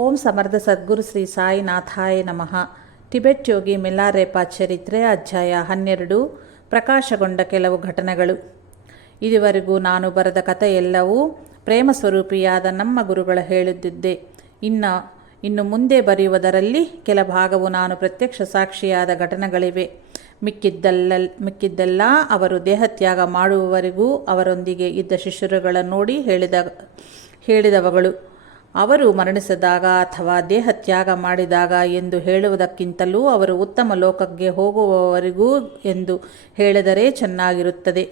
ಓಂ ಸಮರ್ಥ ಸದ್ಗುರು ಶ್ರೀ ಸಾಯಿನಾಥಾಯ ನಮಃ. ಟಿಬೆಟ್ ಯೋಗಿ ಮಿಲಾರೇಪ ಚರಿತ್ರೆ ಅಧ್ಯಾಯ ಹನ್ನೆರಡು, ಪ್ರಕಾಶಗೊಂಡ ಕೆಲವು ಘಟನೆಗಳು. ಇದುವರೆಗೂ ನಾನು ಬರೆದ ಕಥೆ ಎಲ್ಲವೂ ಪ್ರೇಮ ಸ್ವರೂಪಿಯಾದ ನಮ್ಮ ಗುರುಗಳ ಹೇಳುತ್ತಿದ್ದೆ ಇನ್ನು ಇನ್ನು ಮುಂದೆ ಬರೆಯುವುದರಲ್ಲಿ ಕೆಲ ಭಾಗವು ನಾನು ಪ್ರತ್ಯಕ್ಷ ಸಾಕ್ಷಿಯಾದ ಘಟನೆಗಳಿವೆ. ಮಿಕ್ಕಿದ್ದಲ್ಲ, ಮಿಕ್ಕಿದ್ದೆಲ್ಲ ಅವರು ದೇಹತ್ಯಾಗ ಮಾಡುವವರೆಗೂ ಅವರೊಂದಿಗೆ ಇದ್ದ ಶಿಶುರುಗಳನ್ನು ನೋಡಿ ಹೇಳಿದ, ಹೇಳಿದವಗಳು. ಅವರು ಮರಣಿಸಿದಾಗ ಅಥವಾ ದೇಹ ತ್ಯಾಗ ಮಾಡಿದಾಗ ಎಂದು ಹೇಳುವುದಕ್ಕಿಂತಲೂ ಅವರು ಉತ್ತಮ ಲೋಕಕ್ಕೆ ಹೋಗುವವರೆಗೂ ಎಂದು ಹೇಳಿದರೆ ಚೆನ್ನಾಗಿರುತ್ತದೆ.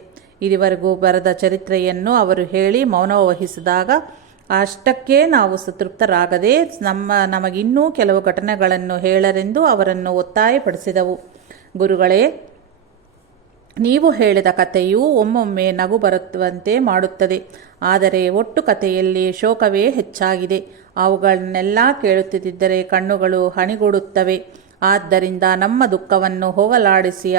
ಇದುವರೆಗೂ ಬರೆದ ಚರಿತ್ರೆಯನ್ನು ಅವರು ಹೇಳಿ ಮೌನ ವಹಿಸಿದಾಗ ಅಷ್ಟಕ್ಕೆ ನಾವು ಸತೃಪ್ತರಾಗದೆ ನಮ್ಮ ನಮಗಿನ್ನೂ ಕೆಲವು ಘಟನೆಗಳನ್ನು ಹೇಳರೆಂದು ಅವರನ್ನು ಒತ್ತಾಯಪಡಿಸಿದವು. ಗುರುಗಳೇ, ನೀವು ಹೇಳಿದ ಕಥೆಯು ಒಮ್ಮೊಮ್ಮೆ ನಗು ಬರುತ್ತಂತೆ ಮಾಡುತ್ತದೆ. ಆದರೆ ಒಟ್ಟು ಕಥೆಯಲ್ಲಿ ಶೋಕವೇ ಹೆಚ್ಚಾಗಿದೆ. ಅವುಗಳನ್ನೆಲ್ಲ ಕೇಳುತ್ತಿದ್ದರೆ ಕಣ್ಣುಗಳು ಹಣಿಗೂಡುತ್ತವೆ. ಆದ್ದರಿಂದ ನಮ್ಮ ದುಃಖವನ್ನು ಹೋಗಲಾಡಿಸಿ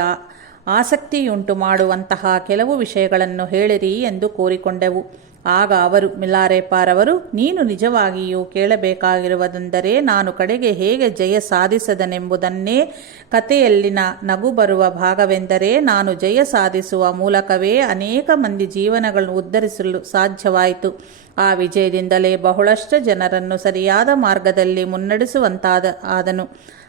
ಆಸಕ್ತಿಯುಂಟು ಮಾಡುವಂತಹ ಕೆಲವು ವಿಷಯಗಳನ್ನು ಹೇಳಿರಿ ಎಂದು ಕೋರಿಕೊಂಡೆವು. ಆಗ ಅವರು, ಮಿಲಾರೇಪಾರವರು, ನೀನು ನಿಜವಾಗಿಯೂ ಕೇಳಬೇಕಾಗಿರುವುದೆಂದರೆ ನಾನು ಕಡೆಗೆ ಹೇಗೆ ಜಯ ಸಾಧಿಸದನೆಂಬುದನ್ನೇ ಕಥೆಯಲ್ಲಿನ ನಗು ಬರುವ ಭಾಗವೆಂದರೆ ನಾನು ಜಯ ಸಾಧಿಸುವ ಮೂಲಕವೇ ಅನೇಕ ಮಂದಿ ಜೀವನಗಳನ್ನು ಉದ್ಧರಿಸಲು ಸಾಧ್ಯವಾಯಿತು. ಆ ವಿಜಯದಿಂದಲೇ ಬಹಳಷ್ಟು ಜನರನ್ನು ಸರಿಯಾದ ಮಾರ್ಗದಲ್ಲಿ ಮುನ್ನಡೆಸುವಂತಾದ ಆದನು.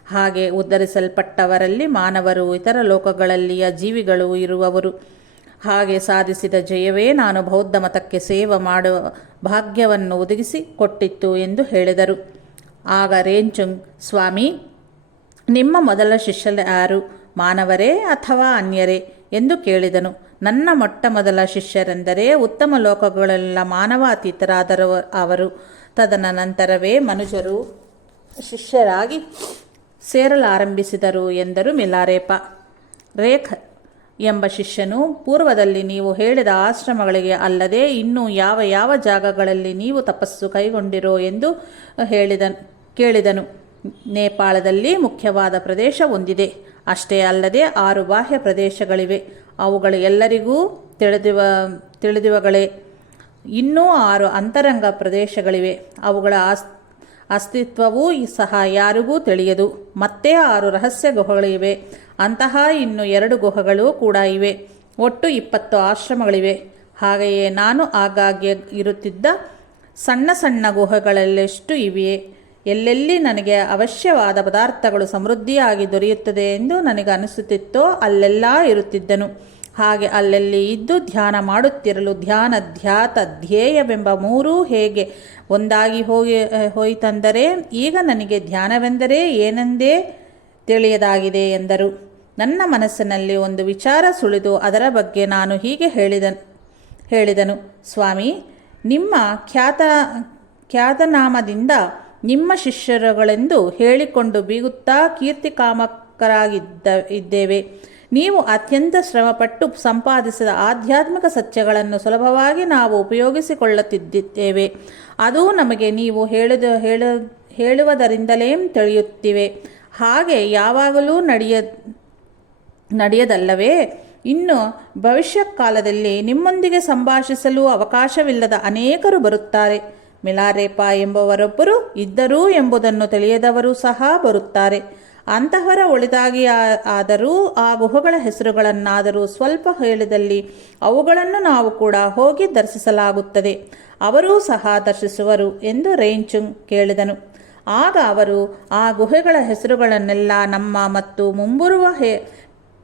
ಹಾಗೆ ಉದ್ಧರಿಸಲ್ಪಟ್ಟವರಲ್ಲಿ ಮಾನವರು, ಇತರ ಲೋಕಗಳಲ್ಲಿಯ ಜೀವಿಗಳು ಇರುವವರು. ಹಾಗೆ ಸಾಧಿಸಿದ ಜಯವೇ ನಾನು ಬೌದ್ಧ ಮತಕ್ಕೆ ಸೇವೆ ಮಾಡುವ ಭಾಗ್ಯವನ್ನು ಒದಗಿಸಿ ಕೊಟ್ಟಿತ್ತು ಎಂದು ಹೇಳಿದರು. ಆಗ ರೇಂಚುಂಗ್ ಸ್ವಾಮಿ, ನಿಮ್ಮ ಮೊದಲ ಶಿಷ್ಯರು ಯಾರು? ಮಾನವರೇ ಅಥವಾ ಅನ್ಯರೇ? ಎಂದು ಕೇಳಿದನು. ನನ್ನ ಮೊಟ್ಟ ಮೊದಲ ಶಿಷ್ಯರೆಂದರೆ ಉತ್ತಮ ಲೋಕಗಳೆಲ್ಲ ಮಾನವ ಅತೀತರಾದರ ಅವರು ತದನಂತರವೇ ಮನುಜರು ಶಿಷ್ಯರಾಗಿ ಸೇರಲಾರಂಭಿಸಿದರು ಎಂದರು ಮಿಲಾರೇಪ. ರೇಖ ಎಂಬ ಶಿಷ್ಯನು, ಪೂರ್ವದಲ್ಲಿ ನೀವು ಹೇಳಿದ ಆಶ್ರಮಗಳಿಗೆ ಅಲ್ಲದೆ ಇನ್ನೂ ಯಾವ ಯಾವ ಜಾಗಗಳಲ್ಲಿ ನೀವು ತಪಸ್ಸು ಕೈಗೊಂಡಿರೋ ಎಂದು ಹೇಳಿದ, ಕೇಳಿದನು. ನೇಪಾಳದಲ್ಲಿ ಮುಖ್ಯವಾದ ಪ್ರದೇಶ ಹೊಂದಿದೆ ಅಷ್ಟೇ ಅಲ್ಲದೆ ಆರು ಬಾಹ್ಯ ಪ್ರದೇಶಗಳಿವೆ. ಅವುಗಳು ಎಲ್ಲರಿಗೂ ತಿಳಿದಿವ, ತಿಳಿದಿವಗಳೇ. ಇನ್ನೂ ಆರು ಅಂತರಂಗ ಪ್ರದೇಶಗಳಿವೆ. ಅವುಗಳ ಆಸ್, ಅಸ್ತಿತ್ವವೂ ಸಹ ಯಾರಿಗೂ ತಿಳಿಯದು. ಮತ್ತೆ ಆರು ರಹಸ್ಯ ಗುಹೆಗಳಿವೆ. ಅಂತಹ ಇನ್ನು ಎರಡು ಗುಹಗಳು ಕೂಡ ಇವೆ. ಒಟ್ಟು ಇಪ್ಪತ್ತು ಆಶ್ರಮಗಳಿವೆ. ಹಾಗೆಯೇ ನಾನು ಆಗಾಗ್ಗೆ ಇರುತ್ತಿದ್ದ ಸಣ್ಣ ಸಣ್ಣ ಗುಹೆಗಳಲ್ಲೆಷ್ಟು ಇವೆಯೇ? ಎಲ್ಲೆಲ್ಲಿ ನನಗೆ ಅವಶ್ಯವಾದ ಪದಾರ್ಥಗಳು ಸಮೃದ್ಧಿಯಾಗಿ ದೊರೆಯುತ್ತದೆ ಎಂದು ನನಗೆ ಅನಿಸುತ್ತಿತ್ತೋ ಅಲ್ಲೆಲ್ಲ ಇರುತ್ತಿದ್ದನು. ಹಾಗೆ ಅಲ್ಲೆಲ್ಲಿ ಇದ್ದು ಧ್ಯಾನ ಮಾಡುತ್ತಿರಲು ಧ್ಯಾನ ಧ್ಯಾತ ಧ್ಯೇಯವೆಂಬ ಮೂರೂ ಹೇಗೆ ಒಂದಾಗಿ ಹೋಗಿ, ಹೋಯಿತಂದರೆ, ಈಗ ನನಗೆ ಧ್ಯಾನವೆಂದರೆ ಏನೆಂದೇ ತಿಳಿಯದಾಗಿದೆ ಎಂದರು. ನನ್ನ ಮನಸ್ಸಿನಲ್ಲಿ ಒಂದು ವಿಚಾರ ಸುಳಿದು ಅದರ ಬಗ್ಗೆ ನಾನು ಹೀಗೆ ಹೇಳಿದ, ಹೇಳಿದನು. ಸ್ವಾಮಿ, ನಿಮ್ಮ ಖ್ಯಾತ, ಖ್ಯಾತನಾಮದಿಂದ ನಿಮ್ಮ ಶಿಷ್ಯರುಗಳೆಂದು ಹೇಳಿಕೊಂಡು ಬೀಗುತ್ತಾ ಕೀರ್ತಿಕಾಮಕರಾಗಿದ್ದ, ಇದ್ದೇವೆ. ನೀವು ಅತ್ಯಂತ ಶ್ರಮಪಟ್ಟು ಸಂಪಾದಿಸಿದ ಆಧ್ಯಾತ್ಮಿಕ ಸತ್ಯಗಳನ್ನು ಸುಲಭವಾಗಿ ನಾವು ಉಪಯೋಗಿಸಿಕೊಳ್ಳುತ್ತಿದ್ದೇವೆ. ಅದು ನಮಗೆ ನೀವು ಹೇಳಿದ, ಹೇಳ, ಹೇಳುವುದರಿಂದಲೇ ತಿಳಿಯುತ್ತಿವೆ. ಹಾಗೆ ಯಾವಾಗಲೂ ನಡೆಯ, ನಡೆಯದಲ್ಲವೇ? ಇನ್ನು ಭವಿಷ್ಯ ಕಾಲದಲ್ಲಿ ನಿಮ್ಮೊಂದಿಗೆ ಸಂಭಾಷಿಸಲು ಅವಕಾಶವಿಲ್ಲದ ಅನೇಕರು ಬರುತ್ತಾರೆ. ಮಿಲಾರೇಪ ಎಂಬುವರೊಬ್ಬರು ಇದ್ದರು ಎಂಬುದನ್ನು ತಿಳಿಯದವರು ಸಹ ಬರುತ್ತಾರೆ. ಅಂತಹವರ ಒಳಿತಾಗಿ ಆದರೂ ಆ ಗುಹಗಳ ಹೆಸರುಗಳನ್ನಾದರೂ ಸ್ವಲ್ಪ ಹೇಳಿದಲ್ಲಿ ಅವುಗಳನ್ನು ನಾವು ಕೂಡ ಹೋಗಿ ದರ್ಶಿಸಲಾಗುತ್ತದೆ. ಅವರೂ ಸಹ ದರ್ಶಿಸುವರು ಎಂದು ರೇಂಚುಂಗ್ ಕೇಳಿದನು. ಆಗ ಅವರು ಆ ಗುಹೆಗಳ ಹೆಸರುಗಳನ್ನೆಲ್ಲ ನಮ್ಮ ಮತ್ತು ಮುಂಬರುವ ಹೇ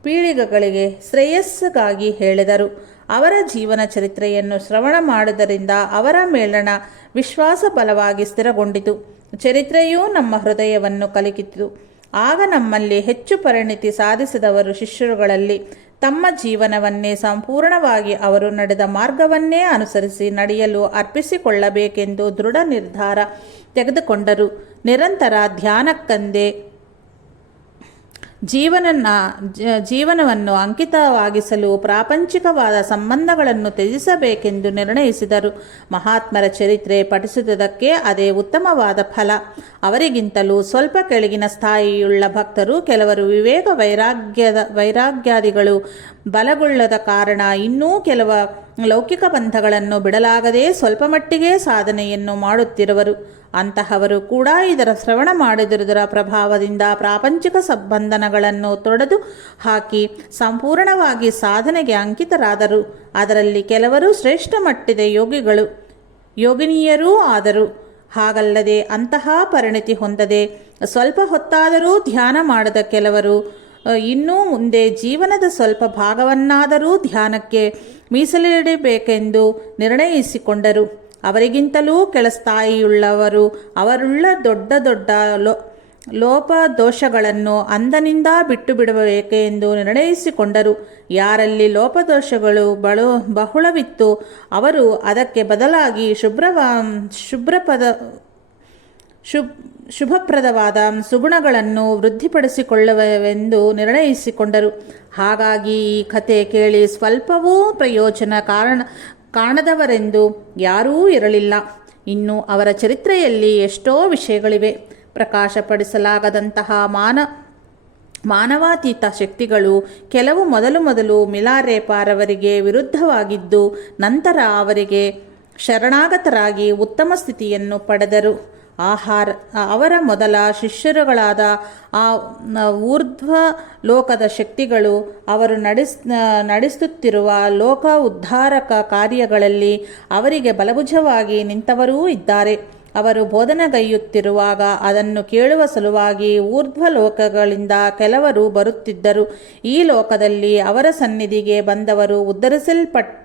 ಪೀಳಿಗೆಗಳಿಗೆ ಶ್ರೇಯಸ್ಸಗಾಗಿ ಹೇಳಿದರು. ಅವರ ಜೀವನ ಚರಿತ್ರೆಯನ್ನು ಶ್ರವಣ ಮಾಡುವುದರಿಂದ ಅವರ ಮೇಲಣ ವಿಶ್ವಾಸ ಬಲವಾಗಿ ಸ್ಥಿರಗೊಂಡಿತು. ಚರಿತ್ರೆಯೂ ನಮ್ಮ ಹೃದಯವನ್ನು ಕಲಕಿತು ಆಗ ನಮ್ಮಲ್ಲಿ ಹೆಚ್ಚು ಪರಿಣಿತಿ ಸಾಧಿಸಿದವರು ಶಿಷ್ಯರುಗಳಲ್ಲಿ ತಮ್ಮ ಜೀವನವನ್ನೇ ಸಂಪೂರ್ಣವಾಗಿ ಅವರು ನಡೆದ ಮಾರ್ಗವನ್ನೇ ಅನುಸರಿಸಿ ನಡೆಯಲು ಅರ್ಪಿಸಿಕೊಳ್ಳಬೇಕೆಂದು ದೃಢ ನಿರ್ಧಾರ ತೆಗೆದುಕೊಂಡರು. ನಿರಂತರ ಧ್ಯಾನಕ್ಕಂದೇ ಜೀವನನ ಜೀವನವನ್ನು ಅಂಕಿತವಾಗಿಸಲು ಪ್ರಾಪಂಚಿಕವಾದ ಸಂಬಂಧಗಳನ್ನು ತ್ಯಜಿಸಬೇಕೆಂದು ನಿರ್ಣಯಿಸಿದರು. ಮಹಾತ್ಮರ ಚರಿತ್ರೆ ಪಠಿಸುವುದಕ್ಕೆ ಅದೇ ಉತ್ತಮವಾದ ಫಲ. ಅವರಿಗಿಂತಲೂ ಸ್ವಲ್ಪ ಕೆಳಗಿನ ಸ್ಥಾಯಿಯುಳ್ಳ ಭಕ್ತರು ಕೆಲವರು ವಿವೇಕ ವೈರಾಗ್ಯದ, ವೈರಾಗ್ಯಾದಿಗಳು. ಬಲಗೊಳ್ಳದ ಕಾರಣ ಇನ್ನೂ ಕೆಲವ ಲೌಕಿಕ ಬಂಧಗಳನ್ನು ಬಿಡಲಾಗದೇ ಸ್ವಲ್ಪ ಮಟ್ಟಿಗೆ ಸಾಧನೆಯನ್ನು ಮಾಡುತ್ತಿರುವರು. ಅಂತಹವರು ಕೂಡ ಇದರ ಶ್ರವಣ ಮಾಡಿದಿರುವುದರ ಪ್ರಭಾವದಿಂದ ಪ್ರಾಪಂಚಿಕ ಸಂಬಂಧನಗಳನ್ನು ತೊಡೆದು ಹಾಕಿ ಸಂಪೂರ್ಣವಾಗಿ ಸಾಧನೆಗೆ ಅಂಕಿತರಾದರು. ಅದರಲ್ಲಿ ಕೆಲವರು ಶ್ರೇಷ್ಠ ಮಟ್ಟದ ಯೋಗಿಗಳು, ಯೋಗಿನಿಯರೂ ಆದರು. ಹಾಗಲ್ಲದೆ ಅಂತಹ ಪರಿಣಿತಿ ಹೊಂದದೆ ಸ್ವಲ್ಪ ಹೊತ್ತಾದರೂ ಧ್ಯಾನ ಮಾಡದ ಕೆಲವರು ಇನ್ನೂ ಮುಂದೆ ಜೀವನದ ಸ್ವಲ್ಪ ಭಾಗವನ್ನಾದರೂ ಧ್ಯಾನಕ್ಕೆ ಮೀಸಲಿಡಬೇಕೆಂದು ನಿರ್ಣಯಿಸಿಕೊಂಡರು. ಅವರಿಗಿಂತಲೂ ಕೆಳಸ್ಥಾಯಿಯುಳ್ಳವರು ಅವರುಳ್ಳ ದೊಡ್ಡ ದೊಡ್ಡ ಲೋ ಲೋಪ ದೋಷಗಳನ್ನು ಅಂದನಿಂದ ಬಿಟ್ಟು ಬಿಡಬೇಕೆಂದು ನಿರ್ಣಯಿಸಿಕೊಂಡರು. ಯಾರಲ್ಲಿ ಲೋಪದೋಷಗಳು ಬಳು, ಬಹುಳವಿತ್ತು, ಅವರು ಅದಕ್ಕೆ ಬದಲಾಗಿ ಶುಭ್ರವ, ಶುಭ್ರಪದ ಶುಭ್, ಶುಭಪ್ರದವಾದ ಸುಗುಣಗಳನ್ನು ವೃದ್ಧಿಪಡಿಸಿಕೊಳ್ಳುವವೆಂದು ನಿರ್ಣಯಿಸಿಕೊಂಡರು. ಹಾಗಾಗಿ ಈ ಕಥೆ ಕೇಳಿ ಸ್ವಲ್ಪವೂ ಪ್ರಯೋಜನ ಕಾರಣ, ಕಾಣದವರೆಂದು ಯಾರೂ ಇರಲಿಲ್ಲ. ಇನ್ನು ಅವರ ಚರಿತ್ರೆಯಲ್ಲಿ ಎಷ್ಟೋ ವಿಷಯಗಳಿವೆ. ಪ್ರಕಾಶಪಡಿಸಲಾಗದಂತಹ ಮಾನ, ಮಾನವಾತೀತ ಶಕ್ತಿಗಳು ಕೆಲವು ಮೊದಲು ಮೊದಲು ಮಿಲಾರೇಪಾರವರಿಗೆ ವಿರುದ್ಧವಾಗಿದ್ದು, ನಂತರ ಅವರಿಗೆ ಶರಣಾಗತರಾಗಿ ಉತ್ತಮ ಸ್ಥಿತಿಯನ್ನು ಪಡೆದರು. ಆಹಾರ, ಅವರ ಮೊದಲ ಶಿಷ್ಯರುಗಳಾದ ಆ ಊರ್ಧ್ವ ಲೋಕದ ಶಕ್ತಿಗಳು ಅವರು ನಡೆಸ್ ನಡೆಸುತ್ತಿರುವ ಲೋಕ ಉದ್ಧಾರಕ ಕಾರ್ಯಗಳಲ್ಲಿ ಅವರಿಗೆ ಬಲಭುಜವಾಗಿ ನಿಂತವರೂ ಇದ್ದಾರೆ. ಅವರು ಬೋಧನೆಗೈಯುತ್ತಿರುವಾಗ ಅದನ್ನು ಕೇಳುವ ಸಲುವಾಗಿ ಊರ್ಧ್ವ ಲೋಕಗಳಿಂದ ಕೆಲವರು ಬರುತ್ತಿದ್ದರು. ಈ ಲೋಕದಲ್ಲಿ ಅವರ ಸನ್ನಿಧಿಗೆ ಬಂದವರು ಉದ್ಧರಿಸಲ್ಪಟ್ಟು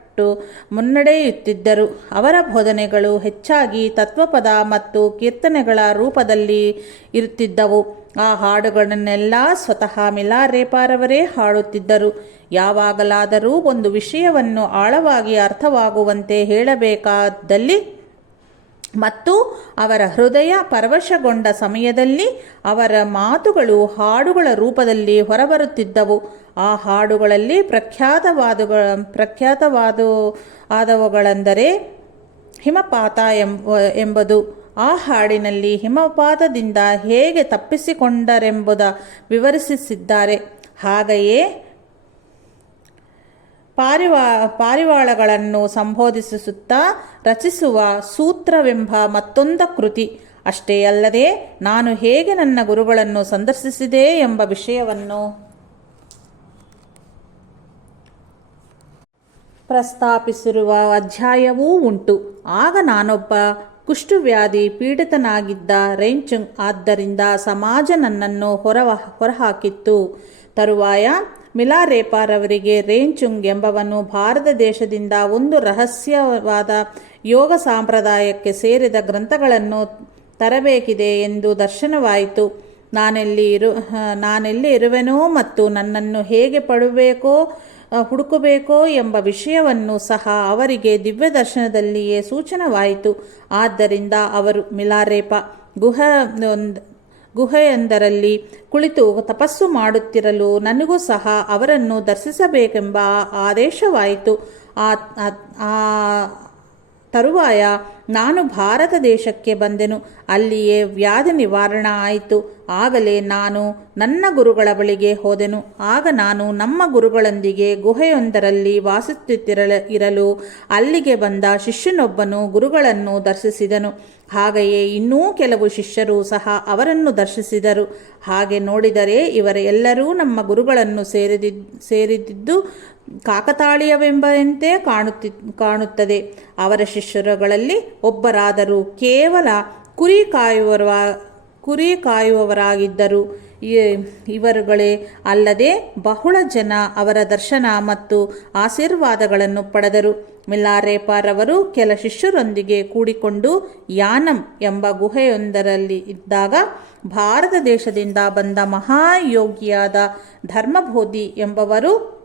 ಮುನ್ನಡೆಯುತ್ತಿದ್ದರು. ಅವರ ಬೋಧನೆಗಳು ಹೆಚ್ಚಾಗಿ ತತ್ವಪದ ಮತ್ತು ಕೀರ್ತನೆಗಳ ರೂಪದಲ್ಲಿ ಇರುತ್ತಿದ್ದವು. ಆ ಹಾಡುಗಳನ್ನೆಲ್ಲ ಸ್ವತಃ ಮಿಲಾರೇಪಾರವರೇ ಹಾಡುತ್ತಿದ್ದರು. ಯಾವಾಗಲಾದರೂ ಒಂದು ವಿಷಯವನ್ನು ಆಳವಾಗಿ ಅರ್ಥವಾಗುವಂತೆ ಹೇಳಬೇಕಾದಲ್ಲಿ ಮತ್ತು ಅವರ ಹೃದಯ ಪರವಶಗೊಂಡ ಸಮಯದಲ್ಲಿ ಅವರ ಮಾತುಗಳು ಹಾಡುಗಳ ರೂಪದಲ್ಲಿ ಹೊರಬರುತ್ತಿದ್ದವು. ಆ ಹಾಡುಗಳಲ್ಲಿ ಪ್ರಖ್ಯಾತವಾದ ಪ್ರಖ್ಯಾತವಾದ ಆದವುಗಳೆಂದರೆ ಹಿಮಪಾತ ಎಂಬ ಎಂಬುದು. ಆ ಹಾಡಿನಲ್ಲಿ ಹಿಮಪಾತದಿಂದ ಹೇಗೆ ತಪ್ಪಿಸಿಕೊಂಡರೆಂಬುದ ವಿವರಿಸಿದ್ದಾರೆ ಹಾಗೆಯೇ ಪಾರಿವಾ, ಪಾರಿವಾಳಗಳನ್ನು ಸಂಬೋಧಿಸುತ್ತಾ ರಚಿಸುವ ಸೂತ್ರವೆಂಬ ಮತ್ತೊಂದ ಕೃತಿ. ಅಷ್ಟೇ ಅಲ್ಲದೆ, ನಾನು ಹೇಗೆ ನನ್ನ ಗುರುಗಳನ್ನು ಸಂದರ್ಶಿಸಿದೆ ಎಂಬ ವಿಷಯವನ್ನು. ಪ್ರಸ್ತಾಪಿಸಿರುವ ಅಧ್ಯಾಯವೂ ಉಂಟು. ಆಗ ನಾನೊಬ್ಬ ಕುಷ್ಠವ್ಯಾಧಿ ಪೀಡಿತನಾಗಿದ್ದ ರೆಂಚುಂಗ್ ಆದ್ದರಿಂದ ಸಮಾಜ ನನ್ನನ್ನು ಹೊರ ಹೊರಹಾಕಿತ್ತು. ತರುವಾಯ ಮಿಲಾರೇಪಾರವರಿಗೆ ರೇಂಚುಂಗ್ ಎಂಬವನು ಭಾರತ ದೇಶದಿಂದ ಒಂದು ರಹಸ್ಯವಾದ ಯೋಗ ಸಾಂಪ್ರದಾಯಕ್ಕೆ ಸೇರಿದ ಗ್ರಂಥಗಳನ್ನು ತರಬೇಕಿದೆ ಎಂದು ದರ್ಶನವಾಯಿತು. ನಾನೆಲ್ಲಿ ಇರು ನಾನೆಲ್ಲಿ ಇರುವೆನೋ ಮತ್ತು ನನ್ನನ್ನು ಹೇಗೆ ಪಡಬೇಕೋ ಹುಡುಕಬೇಕೋ ಎಂಬ ವಿಷಯವನ್ನು ಸಹ ಅವರಿಗೆ ದಿವ್ಯ ದರ್ಶನದಲ್ಲಿಯೇ ಸೂಚನವಾಯಿತು. ಆದ್ದರಿಂದ ಅವರು ಮಿಲಾರೇಪ ಗುಹ ಗುಹೆಯೊಂದರಲ್ಲಿ ಕುಳಿತು ತಪಸ್ಸು ಮಾಡುತ್ತಿರಲು ನನಗೂ ಸಹ ಅವರನ್ನು ದರ್ಶಿಸಬೇಕೆಂಬ ಆದೇಶವಾಯಿತು. ಆ ತರುವಾಯ ನಾನು ಭಾರತ ದೇಶಕ್ಕೆ ಬಂದೆನು, ಅಲ್ಲಿಯೇ ವ್ಯಾಧಿ ನಿವಾರಣ ಆಯಿತು. ಆಗಲೇ ನಾನು ನನ್ನ ಗುರುಗಳ ಬಳಿಗೆ ಹೋದೆನು. ಆಗ ನಾನು ನಮ್ಮ ಗುರುಗಳೊಂದಿಗೆ ಗುಹೆಯೊಂದರಲ್ಲಿ ವಾಸಿಸುತ್ತಿರಲ ಇರಲು ಅಲ್ಲಿಗೆ ಬಂದ ಶಿಷ್ಯನೊಬ್ಬನು ಗುರುಗಳನ್ನು ದರ್ಶಿಸಿದನು. ಹಾಗೆಯೇ ಇನ್ನೂ ಕೆಲವು ಶಿಷ್ಯರು ಸಹ ಅವರನ್ನು ದರ್ಶಿಸಿದರು. ಹಾಗೆ ನೋಡಿದರೆ ಇವರೆಲ್ಲರೂ ನಮ್ಮ ಗುರುಗಳನ್ನು ಸೇರಿದಿ ಸೇರಿದ್ದು ಕಾಕತಾಳೀಯವೆಂಬಂತೆ ಕಾಣುತ್ತಿ, ಕಾಣುತ್ತದೆ. ಅವರ ಶಿಷ್ಯರುಗಳಲ್ಲಿ ಒಬ್ಬರಾದರೂ ಕೇವಲ ಕುರಿ ಕಾಯುವ ಕುರಿ ಕಾಯುವವರಾಗಿದ್ದರು. ಇವರುಗಳೇ ಅಲ್ಲದೆ ಬಹುಳ ಜನ ಅವರ ದರ್ಶನ ಮತ್ತು ಆಶೀರ್ವಾದಗಳನ್ನು ಪಡೆದರು. ಮಿಲ್ಲಾರೇಪಾರವರು ಕೆಲ ಶಿಷ್ಯರೊಂದಿಗೆ ಕೂಡಿಕೊಂಡು ಯಾನಂ ಎಂಬ ಗುಹೆಯೊಂದರಲ್ಲಿ ಇದ್ದಾಗ ಭಾರತ ದೇಶದಿಂದ ಬಂದ ಮಹಾಯೋಗಿಯಾದ ಧರ್ಮಬೋಧಿ ಎಂಬವರು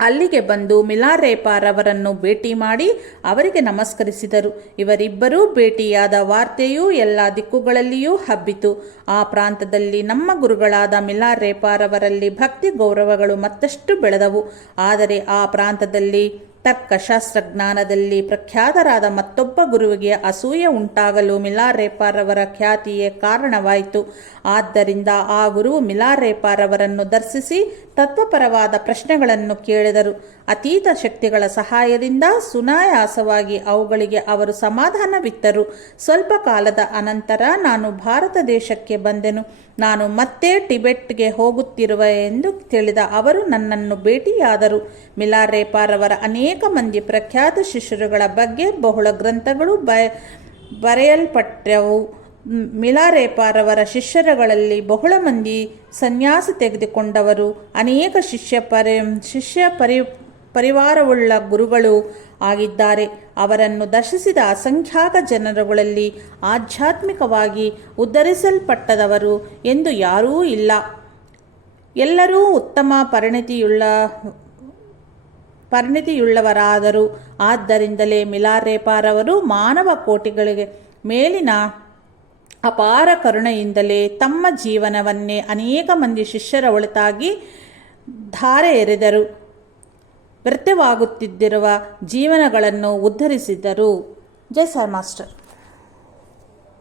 ಅಲ್ಲಿಗೆ ಬಂದು ಮಿಲಾರೇಪಾರವರನ್ನು ಭೇಟಿ ಮಾಡಿ ಅವರಿಗೆ ನಮಸ್ಕರಿಸಿದರು. ಇವರಿಬ್ಬರೂ ಭೇಟಿಯಾದ ವಾರ್ತೆಯೂ ಎಲ್ಲ ದಿಕ್ಕುಗಳಲ್ಲಿಯೂ ಹಬ್ಬಿತು. ಆ ಪ್ರಾಂತದಲ್ಲಿ ನಮ್ಮ ಗುರುಗಳಾದ ಮಿಲಾರೇಪಾರವರಲ್ಲಿ ಭಕ್ತಿ ಗೌರವಗಳು ಮತ್ತಷ್ಟು ಬೆಳೆದವು. ಆದರೆ ಆ ಪ್ರಾಂತದಲ್ಲಿ ತರ್ಕಶಾಸ್ತ್ರಜ್ಞಾನದಲ್ಲಿ ಪ್ರಖ್ಯಾತರಾದ ಮತ್ತೊಬ್ಬ ಗುರುವಿಗೆ ಅಸೂಯೆ ಉಂಟಾಗಲು ಮಿಲಾರೇಪಾರವರ ಖ್ಯಾತಿಯೇ ಕಾರಣವಾಯಿತು. ಆದ್ದರಿಂದ ಆ ಗುರು ಮಿಲಾರೇಪಾರವರನ್ನು ದರ್ಶಿಸಿ ತತ್ವಪರವಾದ ಪ್ರಶ್ನೆಗಳನ್ನು ಕೇಳಿದರು. ಅತೀತ ಶಕ್ತಿಗಳ ಸಹಾಯದಿಂದ ಸುನಾಯಾಸವಾಗಿ ಅವುಗಳಿಗೆ ಅವರು ಸಮಾಧಾನವಿತ್ತರು. ಸ್ವಲ್ಪ ಕಾಲದ ಅನಂತರ ನಾನು ಭಾರತ ದೇಶಕ್ಕೆ ಬಂದೆನು. ನಾನು ಮತ್ತೆ ಟಿಬೆಟ್ಗೆ ಹೋಗುತ್ತಿರುವ ಎಂದು ತಿಳಿದ ಅವರು ನನ್ನನ್ನು ಭೇಟಿಯಾದರು. ಮಿಲಾರೇಪಾರವರ ಅನೇಕ ಮಂದಿ ಪ್ರಖ್ಯಾತ ಶಿಷ್ಯರುಗಳ ಬಗ್ಗೆ ಬಹುಳ ಗ್ರಂಥಗಳು ಬ, ಬರೆಯಲ್ಪಟ್ಟವು. ಮಿಲಾರೇಪಾರವರ ಶಿಷ್ಯರುಗಳಲ್ಲಿ ಬಹುಳ ಮಂದಿ ಸನ್ಯಾಸ ತೆಗೆದುಕೊಂಡವರು. ಅನೇಕ ಶಿಷ್ಯ ಪರಿ ಶಿಷ್ಯ ಪರಿ, ಪರಿವಾರವುಳ್ಳ ಗುರುಗಳು ಆಗಿದ್ದಾರೆ. ಅವರನ್ನು ದರ್ಶಿಸಿದ ಅಸಂಖ್ಯಾತ ಜನರುಗಳಲ್ಲಿ ಆಧ್ಯಾತ್ಮಿಕವಾಗಿ ಉದ್ಧರಿಸಲ್ಪಟ್ಟದವರು ಎಂದು ಯಾರೂ ಇಲ್ಲ. ಎಲ್ಲರೂ ಉತ್ತಮ ಪರಿಣತಿಯುಳ್ಳ, ಪರಿಣತಿಯುಳ್ಳವರಾದರು. ಆದ್ದರಿಂದಲೇ ಮಿಲಾರೇಪಾರವರು ಮಾನವ ಕೋಟಿಗಳಿಗೆ ಮೇಲಿನ ಅಪಾರ ಕರುಣೆಯಿಂದಲೇ ತಮ್ಮ ಜೀವನವನ್ನೇ ಅನೇಕ ಮಂದಿ ಶಿಷ್ಯರ ಒಳಿತಾಗಿ ಧಾರೆ ಎರೆದರು. ವ್ಯರ್ಥವಾಗುತ್ತಿದ್ದಿರುವ ಜೀವನಗಳನ್ನು ಉದ್ಧರಿಸಿದರು. ಜೈ ಸರ್ ಮಾಸ್ಟರ್.